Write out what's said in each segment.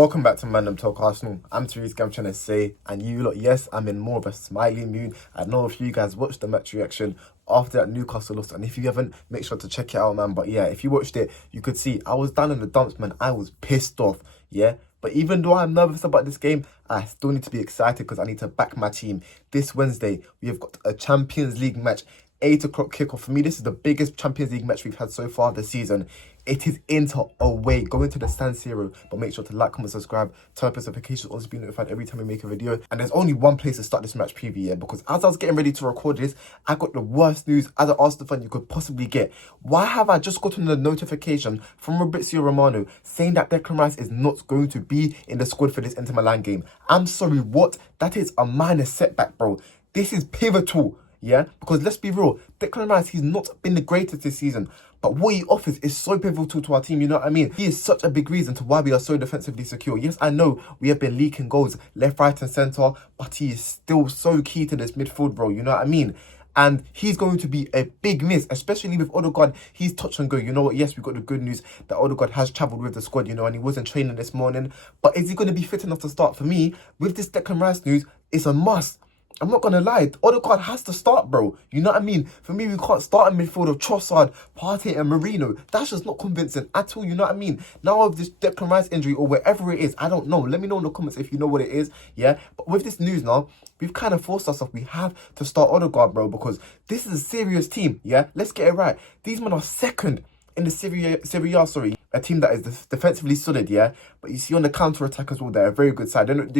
Welcome back to Random Talk Arsenal. I'm Therese Gamchan to say, and you lot, yes, I'm in more of a smiley mood. I know if you guys watched the match reaction after that Newcastle loss, and if you haven't, make sure to check it out, man. But yeah, if you watched it, you could see I was down in the dumps, man. I was pissed off, yeah. But even though I'm nervous about this game, I still need to be excited because I need to back my team. This Wednesday, we have got a Champions League match. 8 o'clock kickoff. For me, this is the biggest Champions League match we've had so far this season. It is Inter away, going to the San Siro. But make sure to like, comment, subscribe, turn on notifications, also be notified every time we make a video. And there's only one place to start this match preview, yeah, because as I was getting ready to record this, I got the worst news as an Arsenal fan you could possibly get. Why have I just gotten a notification from Fabrizio Romano saying that Declan Rice is not going to be in the squad for this Inter Milan game? I'm sorry, what? That is a minor setback, bro. This is pivotal. Yeah, because let's be real, Declan Rice, he's not been the greatest this season, but what he offers is so pivotal to our team, you know what I mean? He is such a big reason to why we are so defensively secure. Yes, I know we have been leaking goals left, right and centre, but he is still so key to this midfield, bro, you know what I mean? And he's going to be a big miss, especially with Odegaard. He's touch and go. You know what? Yes, we got the good news that Odegaard has travelled with the squad, you know, and he wasn't training this morning. But is he going to be fit enough to start? For me, with this Declan Rice news, it's a must. I'm not going to lie, Odegaard has to start, bro. You know what I mean? For me, we can't start a midfield of Trossard, Partey and Marino. That's just not convincing at all, you know what I mean? Now with this Declan Rice injury or wherever it is, I don't know. Let me know in the comments if you know what it is, yeah? But with this news now, we've kind of forced ourselves. We have to start Odegaard, bro, because this is a serious team, yeah? Let's get it right. These men are second in the Serie A, a team that is defensively solid, yeah. But you see on the counter attack as well, they're a very good side. They don't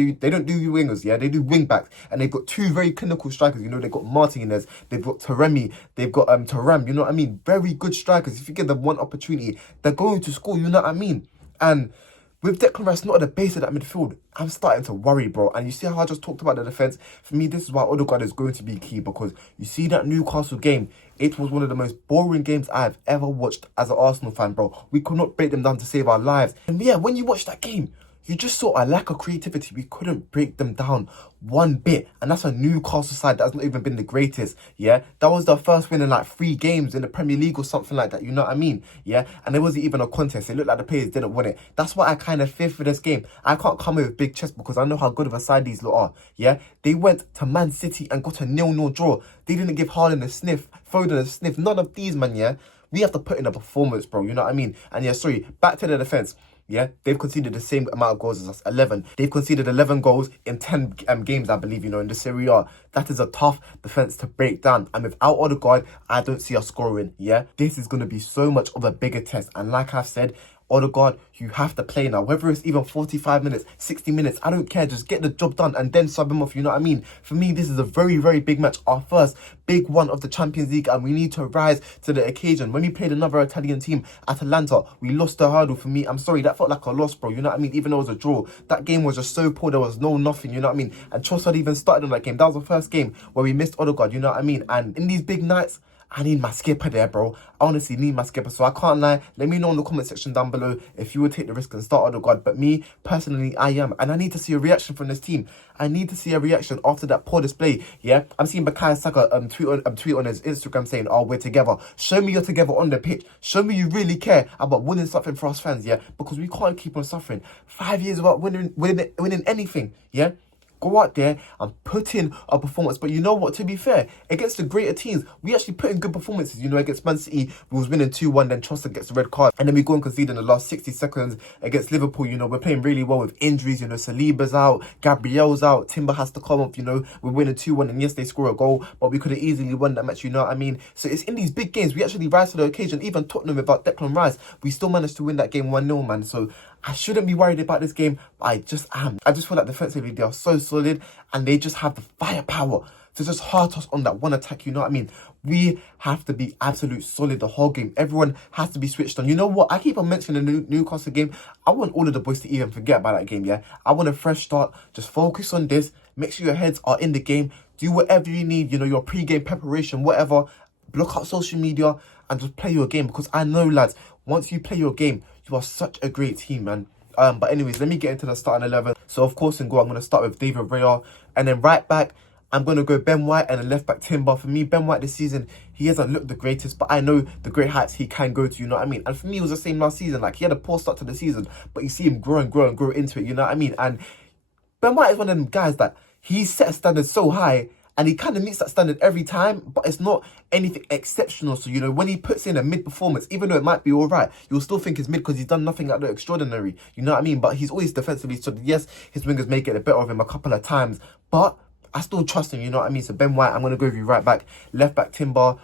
do wingers, yeah. They do wing backs, and they've got two very clinical strikers. You know, they've got Martinez, they've got Taremi, they've got Thuram. You know what I mean? Very good strikers. If you give them one opportunity, they're going to score. You know what I mean? And with Declan Rice not at the base of that midfield, I'm starting to worry, bro. And you see how I just talked about the defence? For me, this is why Odegaard is going to be key, because you see that Newcastle game, it was one of the most boring games I've ever watched as an Arsenal fan, bro. We could not break them down to save our lives. And yeah, when you watch that game, you just saw a lack of creativity. We couldn't break them down one bit. And that's a Newcastle side that's not even been the greatest, yeah? That was their first win in like 3 games in the Premier League or something like that, you know what I mean? Yeah? And there wasn't even a contest. It looked like the players didn't win it. That's why I kind of fear for this game. I can't come in with big chest because I know how good of a side these lot are, yeah? They went to Man City and got a 0-0 draw. They didn't give Haaland a sniff, Foden a sniff. None of these, man, yeah? We have to put in a performance, bro, you know what I mean? And yeah, sorry, back to the defence. Yeah, they've conceded the same amount of goals as us, 11. They've conceded 11 goals in 10 games, I believe, you know, in the Serie A. That is a tough defence to break down. And without Odegaard, I don't see us scoring, yeah? This is going to be so much of a bigger test. And like I've said, Odegaard, you have to play now. Whether it's even 45 minutes, 60 minutes, I don't care. Just get the job done and then sub him off, you know what I mean? For me, this is a very, very big match. Our first big one of the Champions League, and we need to rise to the occasion. When we played another Italian team, Atalanta, we lost the hurdle. For me, I'm sorry, that felt like a loss, bro. You know what I mean? Even though it was a draw, that game was just so poor. There was no nothing, you know what I mean? And Trossard even started in that game. That was the first game where we missed Odegaard, you know what I mean? And in these big nights, I need my skipper there, bro. I honestly need my skipper, so I can't lie. Let me know in the comment section down below if you would take the risk and start Odegaard. But me, personally, I am. And I need to see a reaction from this team. I need to see a reaction after that poor display, yeah? I'm seeing Bukayo Saka tweet on his Instagram saying, oh, we're together. Show me you're together on the pitch. Show me you really care about winning something for us fans, yeah? Because we can't keep on suffering. 5 years without winning anything, yeah? Go out there and put in a performance. But you know what, to be fair, against the greater teams, we actually put in good performances. You know, against Man City, we was winning 2-1, then Trossard gets the red card. And then we go and concede in the last 60 seconds against Liverpool. You know, we're playing really well with injuries. You know, Saliba's out, Gabriel's out, Timber has to come up. You know, we're winning 2-1, and yes, they score a goal, but we could have easily won that match, you know what I mean? So it's in these big games, we actually rise to the occasion. Even Tottenham without Declan Rice, we still managed to win that game 1-0, man. So I shouldn't be worried about this game, but I just am. I just feel like defensively, they are so solid, and they just have the firepower to just hurt us on that one attack, you know what I mean? We have to be absolute solid the whole game. Everyone has to be switched on. You know what? I keep on mentioning the Newcastle game. I want all of the boys to even forget about that game, yeah? I want a fresh start. Just focus on this. Make sure your heads are in the game. Do whatever you need, you know, your pre-game preparation, whatever. Block out social media and just play your game, because I know, lads, once you play your game, you are such a great team, man. But anyways, let me get into the starting 11. So, of course, in goal, I'm going to start with David Raya. And then right back, I'm going to go Ben White and then left back Timber. For me, Ben White this season, he hasn't looked the greatest, but I know the great heights he can go to, you know what I mean? And for me, it was the same last season. Like, he had a poor start to the season, but you see him grow and grow and grow into it, you know what I mean? And Ben White is one of them guys that he set a standard so high, and he kind of meets that standard every time, but it's not anything exceptional. So, you know, when he puts in a mid performance, even though it might be all right, you'll still think it's mid because he's done nothing out there extraordinary. You know what I mean? But he's always defensively stood. Yes, his wingers may get the better of him a couple of times, but I still trust him, you know what I mean? So Ben White, I'm going to go with you right back. Left back Timber,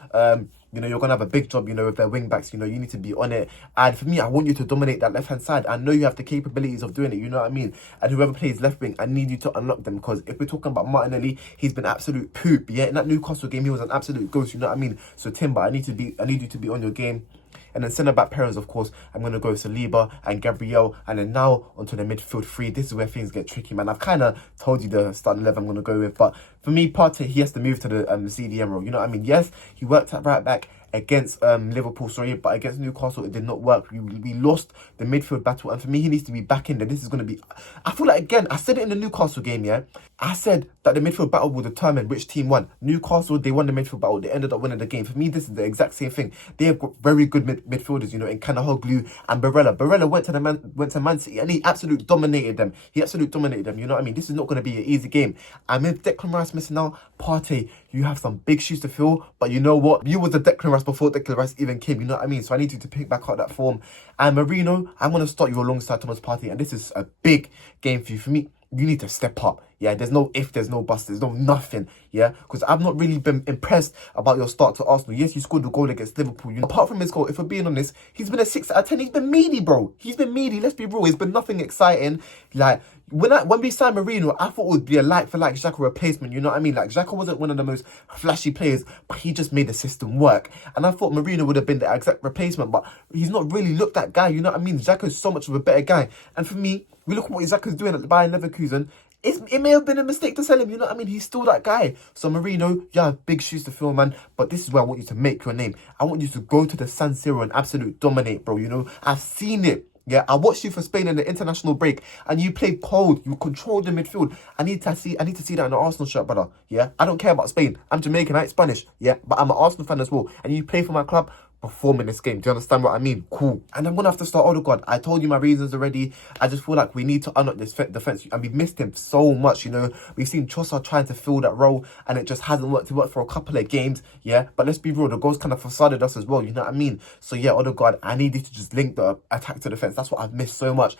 you know, you're going to have a big job, you know, with their wing backs. You know, you need to be on it. And for me, I want you to dominate that left-hand side. I know you have the capabilities of doing it, you know what I mean? And whoever plays left wing, I need you to unlock them. Because if we're talking about Martinelli, he's been absolute poop. Yeah, in that Newcastle game, he was an absolute ghost, you know what I mean? So Timber, I need you to be on your game. And then centre-back pairings, of course, I'm going to go Saliba and Gabriel. And then now onto the midfield three. This is where things get tricky, man. I've kind of told you the starting 11 I'm going to go with. But for me, Partey, he has to move to the CDM role. You know what I mean? Yes, he worked at right back against Liverpool, but against Newcastle, it did not work. We lost the midfield battle. And for me, he needs to be back in there. This is going to be... I feel like, again, I said it in the Newcastle game, yeah? I said that the midfield battle will determine which team won. Newcastle, they won the midfield battle. They ended up winning the game. For me, this is the exact same thing. They have got very good midfielders, you know, in Kanahoglu and Barella. Barella went to Man City and he absolutely dominated them. You know what I mean? This is not going to be an easy game. And with Declan Rice missing out, Partey, you have some big shoes to fill. But you know what? You was the Declan Rice before Declan Rice even came. You know what I mean? So I need you to pick back up that form. And Marino, I'm going to start you alongside Thomas Partey. And this is a big game for you. For me, you need to step up. Yeah, there's no if, there's no bust, there's no nothing. Yeah, because I've not really been impressed about your start to Arsenal. Yes, you scored the goal against Liverpool. You know, apart from his goal, if we're being honest, he's been a 6 out of 10. He's been meaty, bro. He's been meaty. Let's be real. It's been nothing exciting. Like, when we signed Marino, I thought it would be a like-for-like Xhaka replacement. You know what I mean? Like, Xhaka wasn't one of the most flashy players, but he just made the system work. And I thought Marino would have been the exact replacement, but he's not really looked that guy. You know what I mean? Xhaka is so much of a better guy. And for me, we look at what Xhaka's doing at Bayern Leverkusen. It may have been a mistake to sell him, you know what I mean? He's still that guy. So Marino, you have big shoes to fill, man. But this is where I want you to make your name. I want you to go to the San Siro and absolute dominate, bro. You know, I've seen it. Yeah, I watched you for Spain in the international break, and you played cold. You controlled the midfield. I need to see that in the Arsenal shirt, brother. Yeah, I don't care about Spain. I'm Jamaican, I ain't Spanish. Yeah, but I'm an Arsenal fan as well. And you play for my club. Perform in this game. Do you understand what I mean? Cool. And I'm going to have to start Odegaard. I told you my reasons already. I just feel like we need to unlock this defence. And we've missed him so much, you know. We've seen Trossard trying to fill that role and it just hasn't worked. It worked for a couple of games, yeah. But let's be real, the goals kind of facaded us as well, you know what I mean? So yeah, Odegaard, I need you to just link the attack to defence. That's what I've missed so much.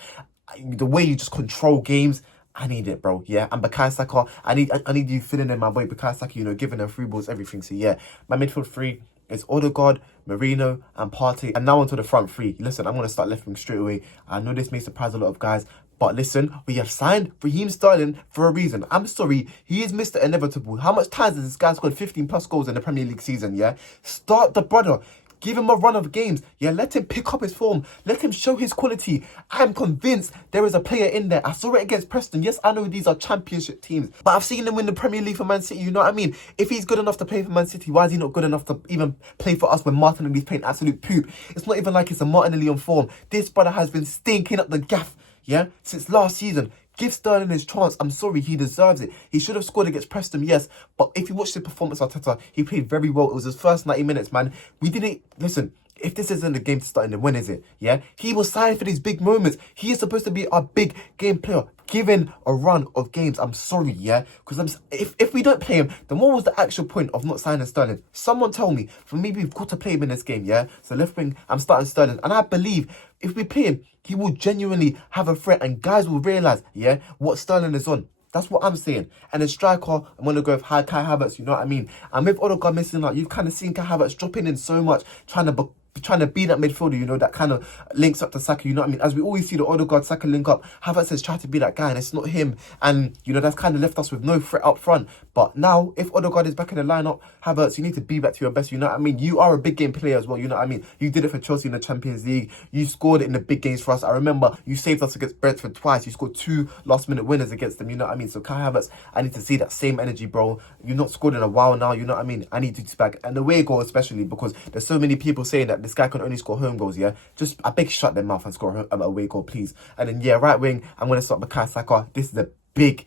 The way you just control games, I need it, bro. Yeah, and Bukayo Saka, I need you filling in my boy Bukayo Saka, you know, giving them free balls, everything. So yeah, my midfield three is Odegaard, Marino, and Partey. And now onto the front three. Listen, I'm going to start left wing straight away. I know this may surprise a lot of guys, but listen, we have signed Raheem Sterling for a reason. I'm sorry, he is Mr. Inevitable. How much times has this guy scored 15 plus goals in the Premier League season, yeah? Start the brother. Give him a run of games. Yeah, let him pick up his form. Let him show his quality. I'm convinced there is a player in there. I saw it against Preston. Yes, I know these are championship teams, but I've seen him win the Premier League for Man City. You know what I mean? If he's good enough to play for Man City, why is he not good enough to even play for us when Martinelli's playing absolute poop? It's not even like it's a Martinelli on form. This brother has been stinking up the gaff, yeah, since last season. Give Sterling his chance. I'm sorry, he deserves it. He should have scored against Preston, yes. But if you watch the performance of Arteta, he played very well. It was his first 90 minutes, man. We didn't... Listen, if this isn't the game to start in, then when is it? Yeah? He was signed for these big moments. He is supposed to be a big game player. Given a run of games, I'm sorry, yeah? Because if we don't play him, then what was the actual point of not signing Sterling? Someone tell me. For me, we've got to play him in this game, yeah? So left wing, I'm starting Sterling. And I believe if we play him, he will genuinely have a threat and guys will realise, yeah, what Sterling is on. That's what I'm saying. And then striker, I'm going to go with Kai Havertz, you know what I mean? And with Odegaard missing out, you've kind of seen Kai Havertz dropping in so much, trying to be that midfielder, you know, that kind of links up to Saka, you know what I mean? As we always see the Odegaard Saka link up, Havertz has tried to be that guy and it's not him. And, you know, that's kind of left us with no threat up front. But now, if Odegaard is back in the lineup, Havertz, you need to be back to your best, you know what I mean? You are a big game player as well, you know what I mean? You did it for Chelsea in the Champions League. You scored it in the big games for us. I remember you saved us against Brentford twice. You scored 2 last-minute winners against them, you know what I mean? So Kai Havertz, I need to see that same energy, bro. You're not scored in a while now, you know what I mean? I need you to back. And the away goal especially, because there's so many people saying that this guy can only score home goals, yeah? Just, I beg, shut their mouth and score an away goal, please. And then, yeah, right wing, I'm going to start Bukayo Saka. This is a big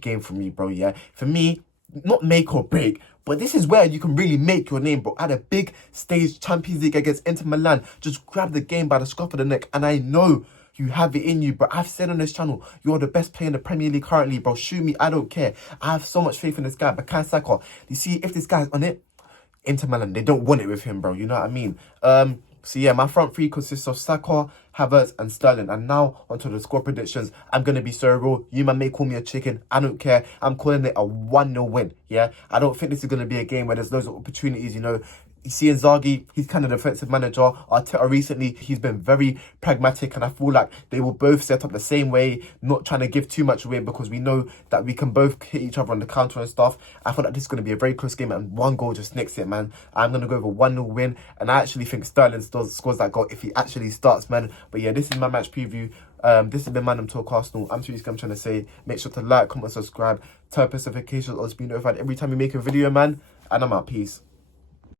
game for me, bro, yeah? For me, not make or break, but this is where you can really make your name, bro. At a big stage, Champions League against Inter Milan, just grab the game by the scruff of the neck. And I know you have it in you, bro. I've said on this channel, you're the best player in the Premier League currently, bro. Shoot me, I don't care. I have so much faith in this guy. Bukayo Saka, you see, if this guy's on it, Inter Milan, they don't want it with him, bro. You know what I mean? So yeah, my front three consists of Saka, Havertz, and Sterling. And now onto the score predictions. I'm gonna be so real. You man may call me a chicken. I don't care. I'm calling it a 1-0 win. Yeah, I don't think this is gonna be a game where there's loads of opportunities. You know, you see Inzaghi, he's kind of defensive manager. Arteta recently, he's been very pragmatic, and I feel like they will both set up the same way, not trying to give too much away, because we know that we can both hit each other on the counter and stuff. I feel like this is going to be a very close game, and one goal just nicks it, man. I'm going to go with a 1-0 win, and I actually think Sterling scores that goal if he actually starts, man. But yeah, this is my match preview. This has been Man Talk Arsenal. I'm Therese. I'm trying to say, make sure to like, comment, subscribe, turn notifications on to be notified every time we make a video, man. And I'm out. Peace.